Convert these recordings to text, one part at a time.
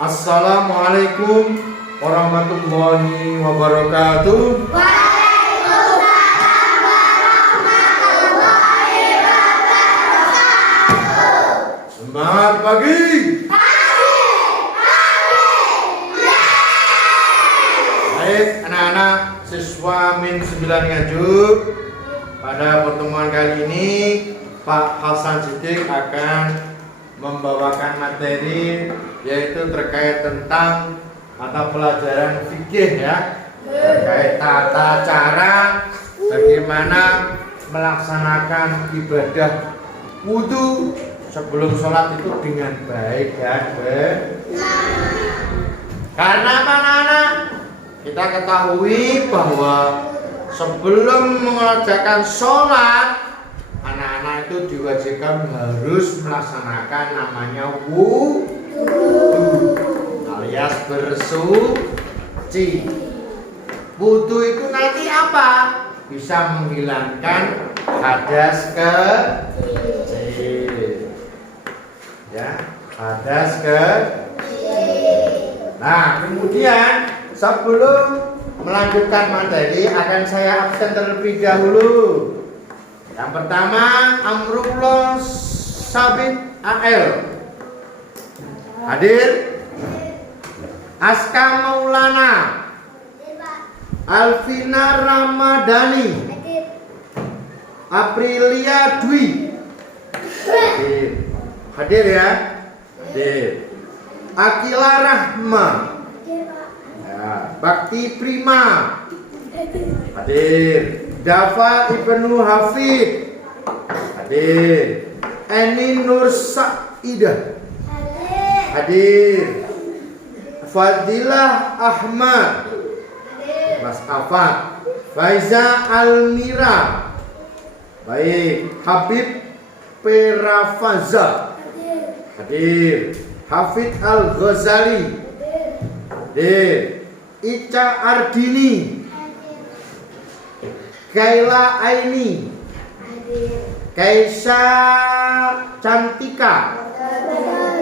Assalamualaikum warahmatullahi wabarakatuh. Waalaikumsalam warahmatullahi wabarakatuh. Semangat pagi. Baik anak-anak siswa min 9 Nganjuk, pada pertemuan kali ini Pak Hasan Siddiq akan membawakan materi yaitu terkait tentang mata pelajaran fikih ya, terkait tata cara bagaimana melaksanakan ibadah wudhu sebelum sholat itu dengan baik dan benar. Karena apa anak-anak? Kita ketahui bahwa sebelum mengerjakan sholat, anak-anak itu diwajibkan harus melaksanakan namanya wudhu alias bersuci. Wudhu itu nanti apa? Bisa menghilangkan hadas kecil. Ya, hadas kecil. Nah, kemudian sebelum melanjutkan materi akan saya absen terlebih dahulu. Yang pertama, Amrullah Sabit AL hadir. Aska Maulana, Alvina Ramadhani, Aprilia Dwi hadir ya. Hadir. Akila Rahma, ya. Bakti Prima hadir. Dava Ibnu Hafid hadir. Eni Nur Saidah hadir. Fadilah Ahmad, Mas Afat. Faiza Almira, baik. Habib Perafaza hadir. Hafid Al Ghazali hadir. Ica Ardini, Kaila Aini, Kaisa Cantika.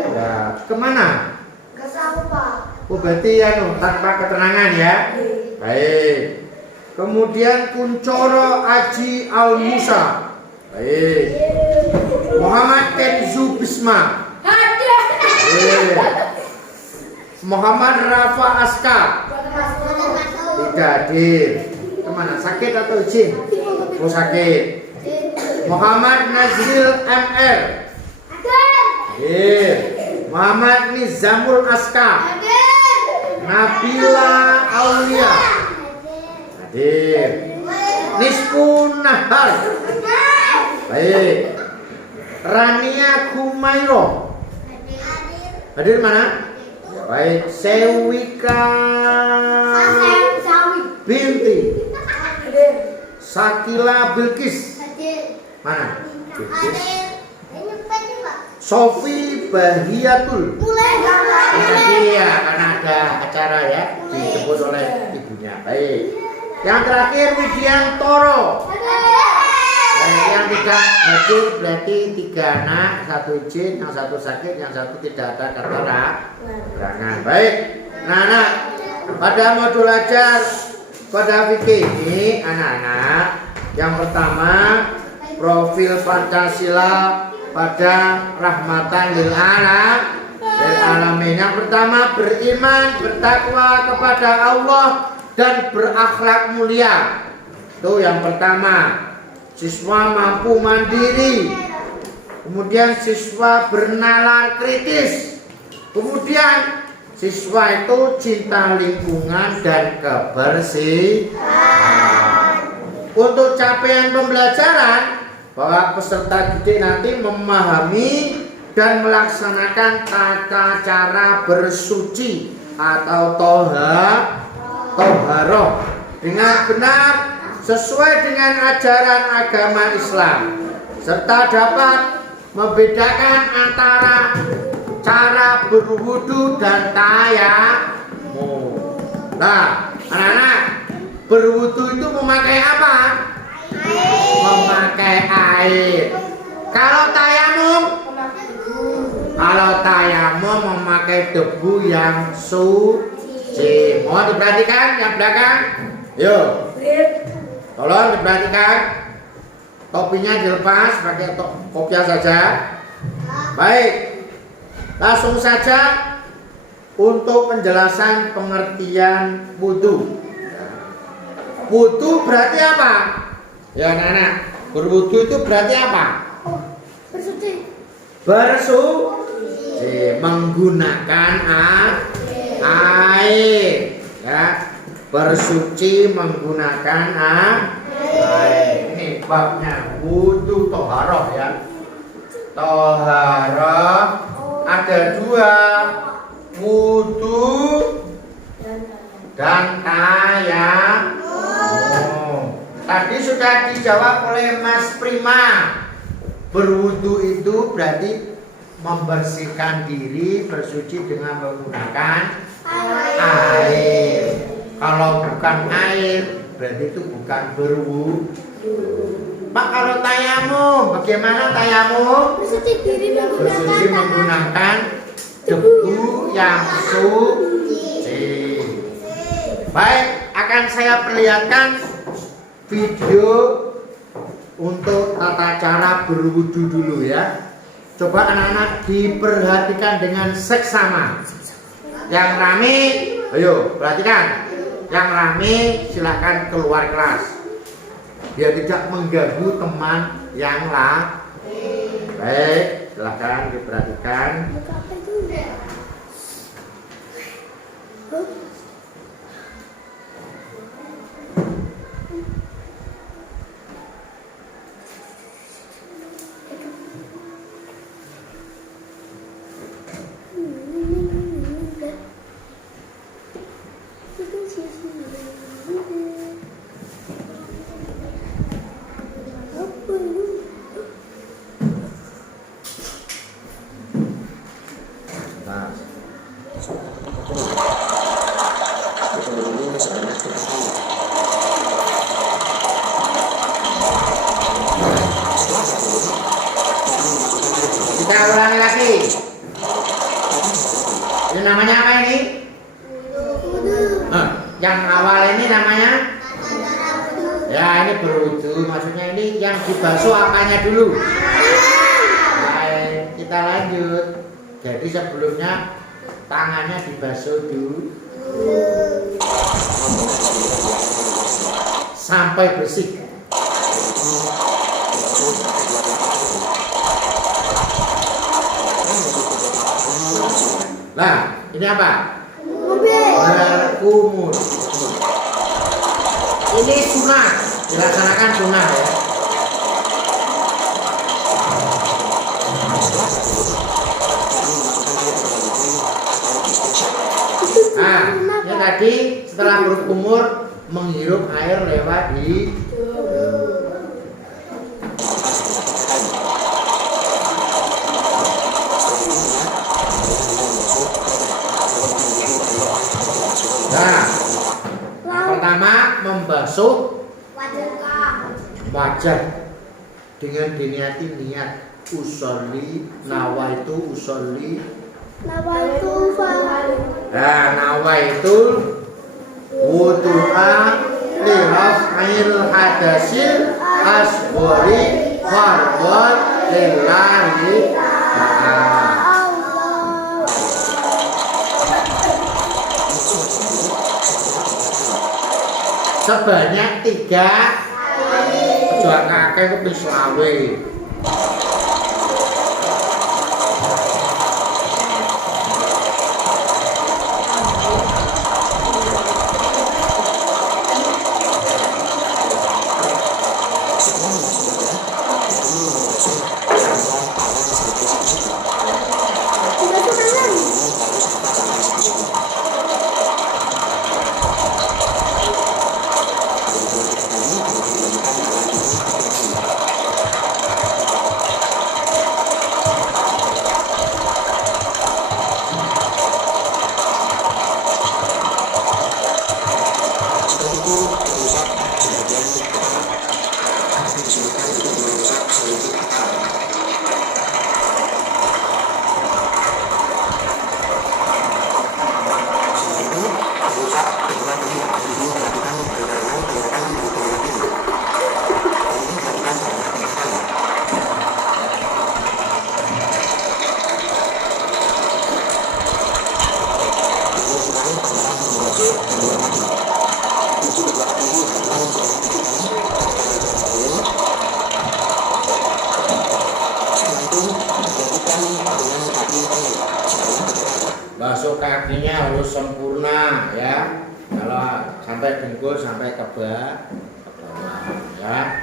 Ya, kemana? Ke Sampang. Oh, berarti ya tanpa keterangan ya. Baik. Kemudian Kuncoro Aji Al Musa. Baik. Muhammad Kenzu Bisma. Baik. Muhammad Rafa Aska. Tidak hadir. Kemana? Sakit atau izin? Oh, sakit. Muhammad Nazril MR hadir. Muhammad Nizamul Aska. Nabila Aulia hadir. Nispun Nahar, baik. Rania Kumairo hadir mana? Baik. Sewika Binti, Sakila Bilkis mana? Bilkis. Sofi Bahiatul. Iya, karena ada acara ya, disebut oleh ibunya. Baik. Yang terakhir Widiantoro. Yang tidak hadir berarti 3 anak, 1 izin, yang 1 sakit, yang 1 tidak ada keterangan. Baik. Nah, pada modul ajar pada fikih ini anak-anak, yang pertama profil Pancasila pada rahmatan lil alamin. Yang pertama beriman, bertakwa kepada Allah dan berakhlak mulia. Itu yang pertama. Siswa mampu mandiri. Kemudian siswa bernalar kritis. Kemudian siswa itu cinta lingkungan dan kebersihan. Untuk capaian pembelajaran, bahwa peserta didik nanti memahami dan melaksanakan tata cara bersuci atau toharoh dengan benar sesuai dengan ajaran agama Islam, serta dapat membedakan antara cara berwudu dan tayamum. Nah, anak-anak, berwudu itu memakai apa? Memakai air. Kalau tayamum Kalau tayamum memakai debu yang suci. Mohon diperhatikan yang belakang. Yuk. Tolong diperhatikan. Topinya dilepas, pakai kopiah saja. Baik. Langsung saja untuk penjelasan pengertian wudu. Wudu berarti apa? Ya anak-anak, berwudu itu berarti apa? Bersuci. Bersuci, menggunakan air, ya. Bersuci menggunakan air. Ini babnya wudu toharoh ya. Toharoh ada dua, wudu dan tayamum. Tadi sudah dijawab oleh Mas Prima. Berwudu itu berarti membersihkan diri, bersuci dengan menggunakan air. Kalau bukan air, berarti itu bukan berwudu. Pak, kalau tayamum, bagaimana tayamum? Bersuci menggunakan debu yang suci. Baik, akan saya perlihatkan video untuk tata cara berwudu dulu ya. Coba anak-anak diperhatikan dengan seksama. Yang rame, ayo perhatikan. Yang rame silakan keluar kelas. Biar tidak mengganggu teman yang lain. Baik, silakan diperhatikan. Kita ulangi lagi. Ini namanya apa ini? Yang awal ini namanya? Ya, ini berwudu. Maksudnya ini yang dibasuh apanya dulu? Baik, kita lanjut. Jadi sebelumnya tangannya dibasuh dulu sampai bersih. Nah, ini apa? Berkumur. Ini sunah, dilaksanakan sunah ya. Nah, ini tadi setelah berkumur menghirup air lewat di pertama membasuh wajah dengan diniati niat usolli, nawaitu usolli, nawaitu wudu'a liraf'il hadasil asghari fardhon lillahi ta'ala. Sebanyak 3 kecuali kakek itu selawe. Basuh kakinya harus sempurna ya. Kalau sampai dengkul sampai ke bawah ya.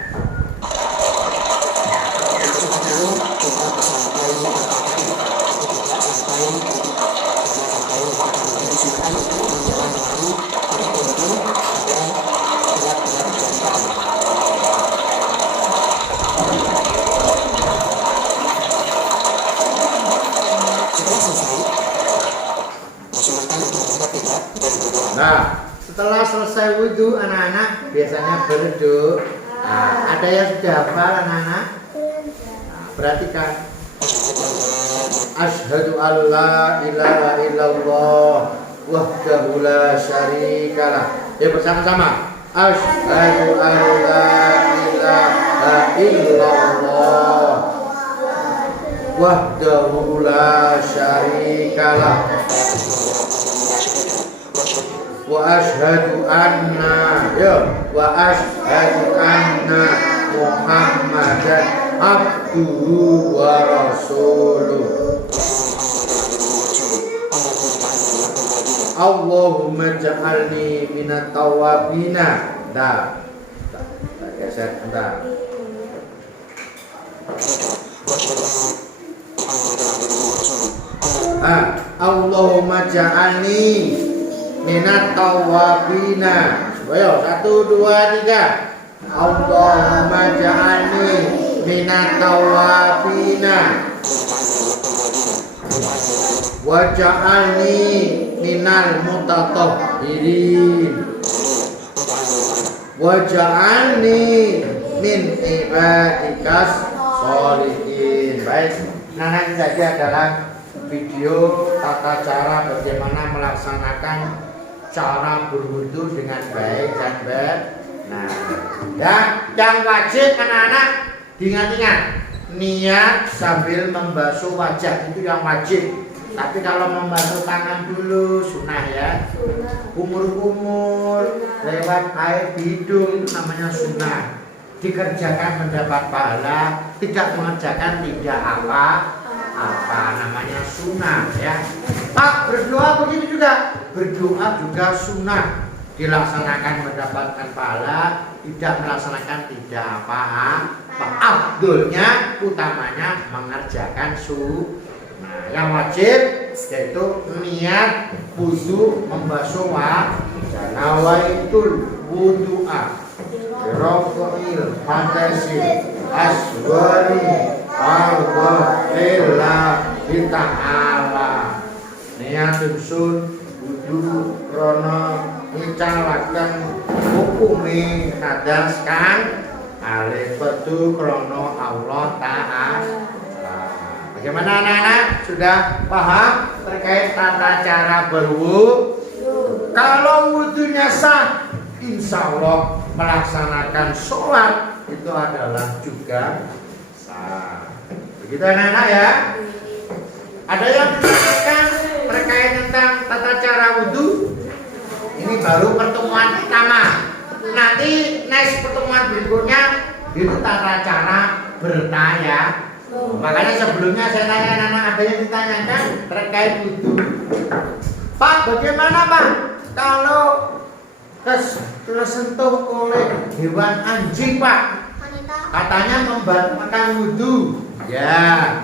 Nah, setelah selesai wudhu anak-anak biasanya berdoa. Nah, ada yang sudah hafal anak-anak? Nah, perhatikan. Asyhadu an la ilaha illallah wahdahu la syarikalah. Ya bersama-sama. Asyhadu an la ilaha illallah wahdahu la syarikalah. Wa asyhadu anna Muhammadan abduhu wa rasuluh. Allahumma ja'alni minat tawabina. Dah geser bentar. Allahumma ja'alni minat tawabina. Ayo 1, 2, 3. Allahumma ja'alni minat tawabina wa ja'alni minal mutatahhirin wa ja'alni min ibadikas sholihin. Baik, nah ini saja adalah video tata cara bagaimana melaksanakan cara berwudu dengan baik dan benar. Nah, dan yang wajib anak-anak diingat-ingat, niat sambil membasuh wajah itu yang wajib. Tapi kalau membasuh tangan dulu sunnah ya. Kumur-kumur lewat air hidung namanya sunnah. Dikerjakan mendapat pahala, tidak mengerjakan tidak apa namanya sunnah ya. Pak, berdoa begitu juga. Berdoa juga sunnah. Dilaksanakan mendapatkan pahala, tidak melaksanakan tidak apa-apa. Afdolnya utamanya mengerjakan sunnah. Yang wajib yaitu niat wudu membasuh wajah. Nawaitul wudu'a birrafil hadasi aswari lillahi ta'ala. Niatun sun wudu krono ngicalaken hukumi hadas kang alih petu krono Allah Ta'ala. Bagaimana anak-anak? Sudah paham terkait tata cara berwudu? Kalau wudunya sah, insya Allah melaksanakan sholat itu adalah juga sah. Begitu anak-anak ya. Ada yang ditanyakan terkait tentang tata cara wudu? Ini baru pertemuan pertama. Nanti next pertemuan berikutnya itu tata cara bertanya. Makanya sebelumnya saya tanya anak-anak, ada yang ditanyakan terkait wudu. Pak, bagaimana Pak kalau tersentuh oleh hewan anjing Pak? Katanya membatalkan wudu. Ya.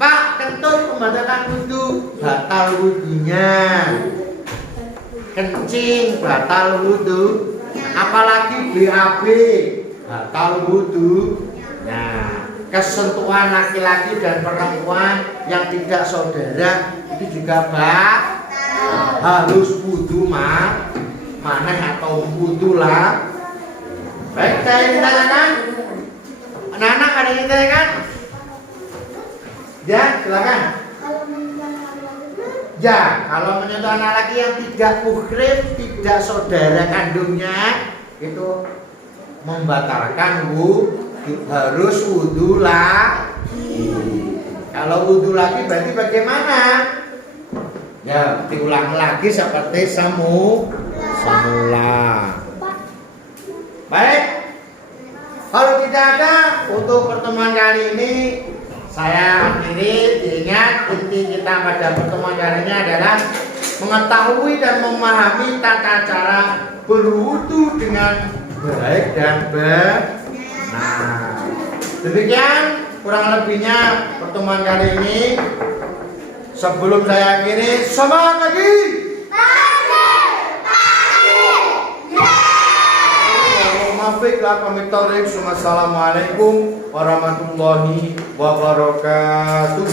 Pak, kentut membatalkan wudu, batal wudunya. Kencing batal wudu, apalagi BAB batal wudu. Nah, kesentuhan laki-laki dan perempuan yang tidak saudara itu juga harus wudu mana atau wudu lah. Baik, saya ditanyakan. Anak-anak ada yang ditanyakan? Ya, silakan. Ya, kalau menyentuh anak laki yang tidak muhrim, tidak saudara kandungnya, itu membatalkan harus wudu lagi. Kalau wudu lagi berarti bagaimana? Ya, diulang lagi seperti semula. Baik. Kalau tidak ada untuk pertemuan kali ini, saya akhiri. Diingat, inti kita pada pertemuan kali ini adalah mengetahui dan memahami tata cara berwudu dengan baik dan benar. Demikian kurang lebihnya pertemuan kali ini. Sebelum saya akhiri, semangat lagi. Assalamualaikum warahmatullahi wabarakatuh.